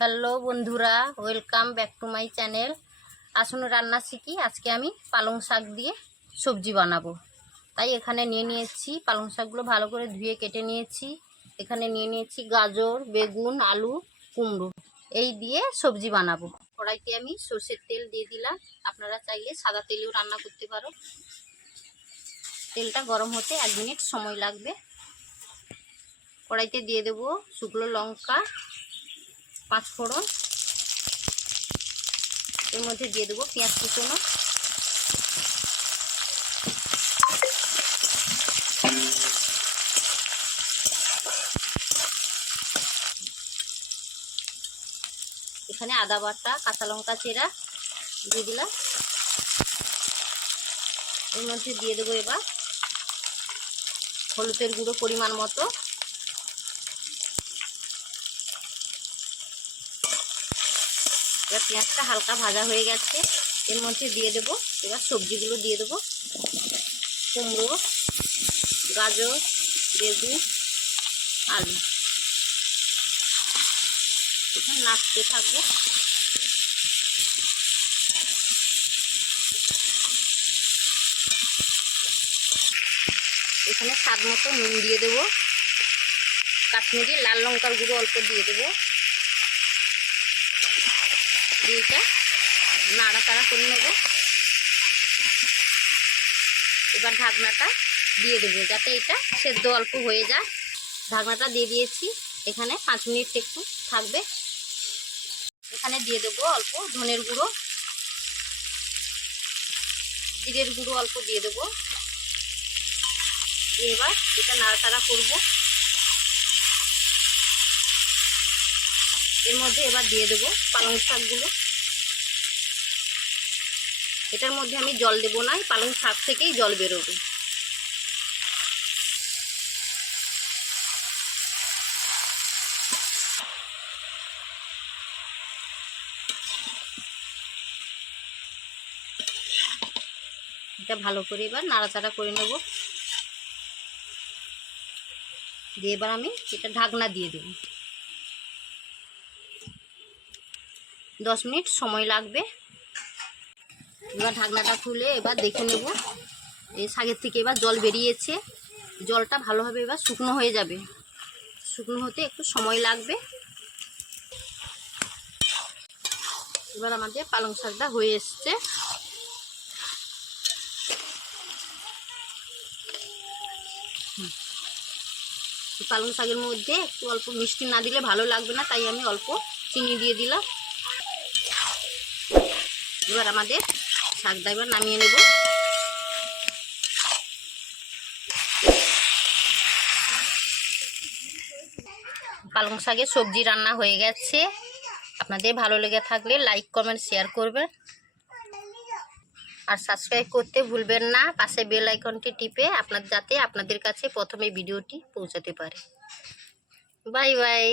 Hello বন্ধুরা welcome back to my channel আসুন রান্না শিখি। আজকে আমি পালং শাক দিয়ে সবজি বানাবো। তাই এখানে নিয়ে নিয়েছি, পালং শাকগুলো ভালো করে ধুয়ে কেটে নিয়েছি। এখানে নিয়ে নিয়েছি গাজর, বেগুন, আলু, কুমড়ো। এই দিয়ে সবজি বানাবো। কড়াইতে আমি সর্ষের তেল দিয়ে দিলাম। আপনারা চাইলে সাদা তেলেও রান্না করতে পারো। তেলটা গরম হতে এক মিনিট সময় লাগবে। কড়াইতে দিয়ে দেবো শুকনো লঙ্কা পাঁচ ফোড়ন। এর মধ্যে দিয়ে দেবো পেঁয়াজ কুচনো। এখানে আদা বাটা, কাঁচা লঙ্কা চেরা দিয়ে দিলাম। এর মধ্যে দিয়ে দেবো এবার হলুদের গুঁড়ো পরিমাণ মতো। এবার পেঁয়াজটা হালকা ভাজা হয়ে গেছে। এর মধ্যে দিয়ে দেবো। এবার সবজিগুলো দিয়ে দেবো। কুমড়ো, গাজর বেগুন আলু। এখানে নাড়তে থাকব। এখানে স্বাদ মতো নুন দিয়ে দেবো। কাশ্মীরি লাল লঙ্কার গুঁড়ো অল্প দিয়ে দেবো। দিয়ে এটা নাড়াচাড়া করে নেব। এবার ঢাকনাটা দিয়ে দেবো, যাতে এটা সেদ্ধ অল্প হয়ে যায়। ঢাকনাটা দিয়ে দিয়েছি, এখানে পাঁচ মিনিট একটু থাকবে। এখানে দিয়ে দেবো অল্প ধনের গুঁড়ো। জিরের গুঁড়ো অল্প দিয়ে দেবো। এবার এটা নাড়াচাড়া করব। এর মধ্যে এবার দিয়ে দেবো পালং শাকগুলো। এটার মধ্যে আমি জল দেবো না পালং শাক থেকেই জল বেরোবে। এটা ভালো করে এবার নাড়াচাড়া করে নেব। দিয়ে এবার আমি এটা ঢাকনা দিয়ে দেব। দশ মিনিট সময় লাগবে। এবার ঢাকনাটা খুলে এবার দেখে নেব। এই শাকের থেকে এবার জল বেরিয়েছে। জলটা ভালোভাবে এবার শুকনো হয়ে যাবে। শুকনো হতে একটু সময় লাগবে। এবার আমাদের পালং শাকটা হয়ে এসছে। পালং শাকের মধ্যে একটু অল্প মিষ্টি না দিলে ভালো লাগবে না, তাই আমি অল্প চিনি দিয়ে দিলাম। এবার আমাদের শাকটা এবার নামিয়ে নেব। পালং শাকের সবজি রান্না হয়ে গেছে। আপনাদের ভালো লেগে থাকলে লাইক কমেন্ট শেয়ার করবেন। আর সাবস্ক্রাইব করতে ভুলবেন না। পাশে বেল আইকনটি টিপে আপনার, যাতে আপনাদের কাছে প্রথমে ভিডিওটি পৌঁছাতে পারে। Bye bye.